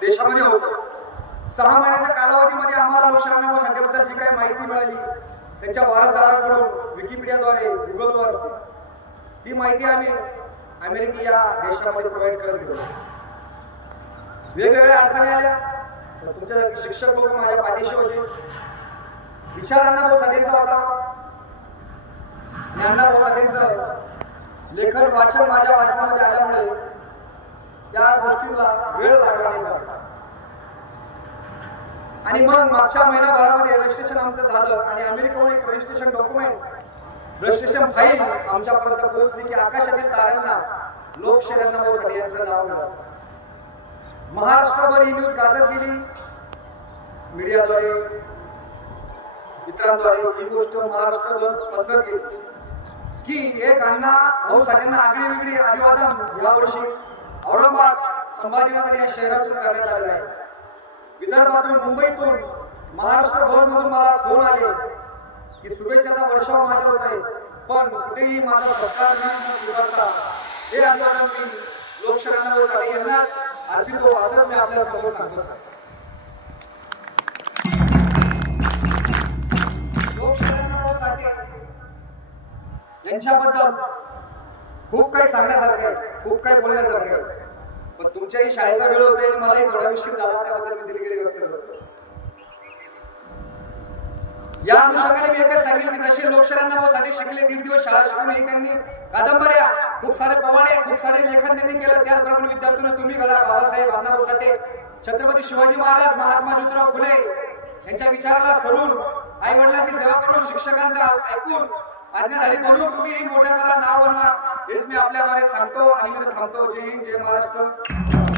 देशामध्ये होतो. सहा महिन्याच्या कालावधीमध्ये आम्हाला लोकशाही संख्येबद्दल जी काही माहिती मिळाली त्यांच्या वारसदाराकडून विकिपीडियाद्वारे गुगलवर ती माहिती आम्ही अमेरिकी या देशामध्ये प्रोव्हाइड करत गेलो. वेगवेगळ्या अडचणी आल्या तर तुमच्यासारखे शिक्षक लोक माझ्या पाठीशी होते. विचारांना भाऊ साठेंचा होता आणि अण्णाभाऊ साठेंचं लेखन वाचन माझ्या वाचनामध्ये आल्यामुळे त्या गोष्टीला वेळ लागला आणि मग मागच्या महिनाभरामध्ये रजिस्ट्रेशन आमचं झालं आणि अमेरिकेहून एक रजिस्ट्रेशन डॉक्युमेंट रजिस्ट्रेशन फाईल आमच्यापर्यंत पोहोचली की आकाशातील ताऱ्यांना लोकशाही भाऊसाठी यांचं नाव मिळालं. महाराष्ट्रभर ही न्यूज गाजत गेली. मीडियाद्वारे इतरांद्वारे ही गोष्ट महाराष्ट्रभर पसरत गेली. की एक अण्णा भाऊ साठ्यांना आगळी वेगळी अभिवादन यावर्षी औरंगाबाद संभाजीनगर या शहरातून करण्यात आलेला आहे. विदर्भातून मुंबईतून महाराष्ट्र भरमधून मला फोन आले की शुभेच्छाचा वर्षाव माझ्यावर होत आहे पण कुठेही माझा सरकार नाही स्वीकारता हे आंदोलन मी लोकशाही यांनाच अर्पितो असंच मी आपल्यासमोर सांगत. आहे यांच्याबद्दल खूप काही सांगण्यासारखं आहे. खूप काही बोलण्यासारखं आहे. पण तुमच्याही शाळेचा वेळ होतोय आणि मलाही थोडा विषय झाला त्याबद्दल मी दिलगिरी व्यक्त करतो. या अनुषंगाने मी एकच सांगेल की जसे लोकशाहीसाठी शिकले दीड दिवस शाळा शिकूनही त्यांनी कादंबऱ्या खूप सारे पवाडे खूप सारे लेखन त्यांनी केलं. त्याचप्रमाणे विद्यार्थ्यांना तुम्ही घडा बाबासाहेब अण्णाभाऊ साठे छत्रपती शिवाजी महाराज महात्मा ज्योतिराव फुले यांच्या विचाराला सरून आई वडिलांची सेवा करून शिक्षकांचा ऐकून आज्ञाधारी बनवून तुम्ही मोठ्या मला नाव बनवा. हेच मी आपल्याद्वारे सांगतो आणि मी थांबतो. जय हिंद जय महाराष्ट्र.